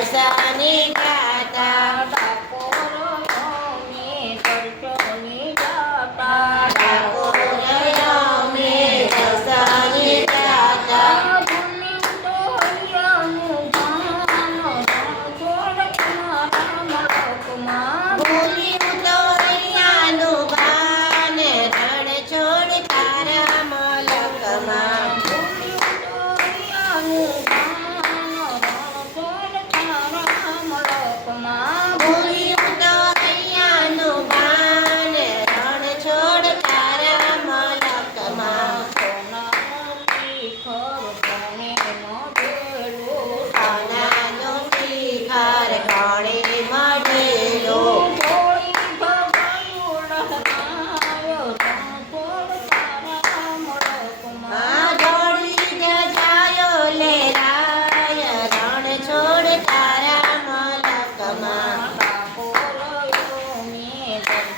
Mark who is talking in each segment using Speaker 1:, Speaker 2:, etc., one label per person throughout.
Speaker 1: Alsa Anita.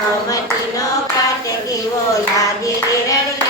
Speaker 1: મતી નો કાટ કેવો લાગે રડી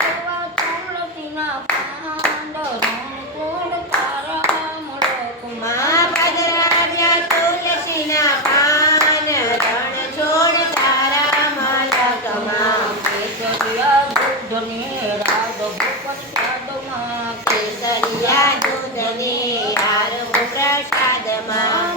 Speaker 1: Mama.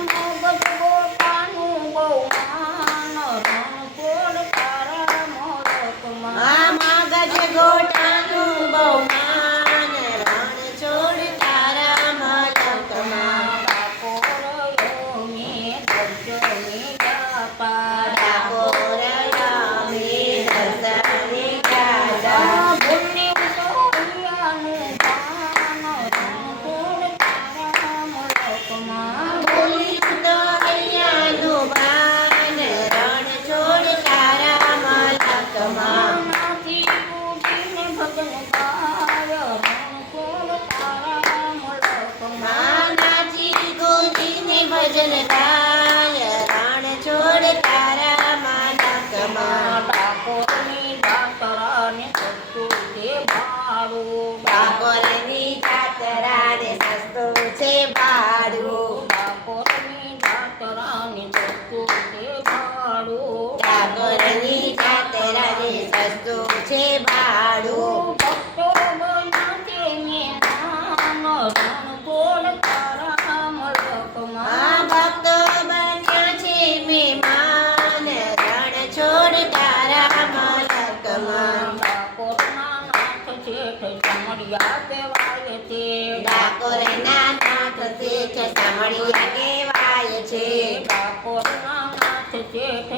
Speaker 2: ભાડું.
Speaker 1: બાપોરની જાતરાને સસ્તું છે ભાડું.
Speaker 2: બાપોરની જાતરાને સસ્તું છે ભાડું.
Speaker 1: બાપોરની જાતરાને સસ્તું છે
Speaker 2: સાંભળ્યા કહેવાય છે
Speaker 1: ડાકોરના નાથ શેઠ સાંભળ્યા કહેવાય છે.
Speaker 2: ડાકોરના નાથ શેઠ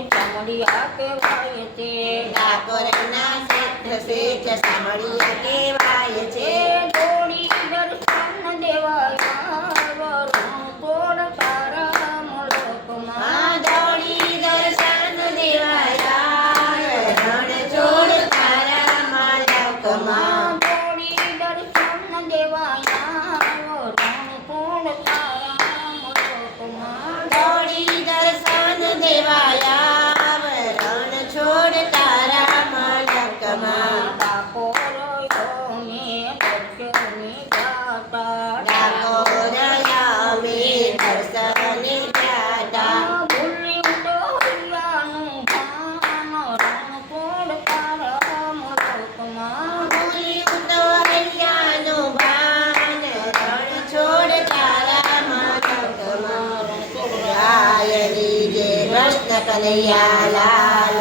Speaker 2: છે.
Speaker 1: ડાકોરના શેઠ શેઠ સાંભળ્યા કહેવાય છે. કૃષ્ણ કનૈયા લાલ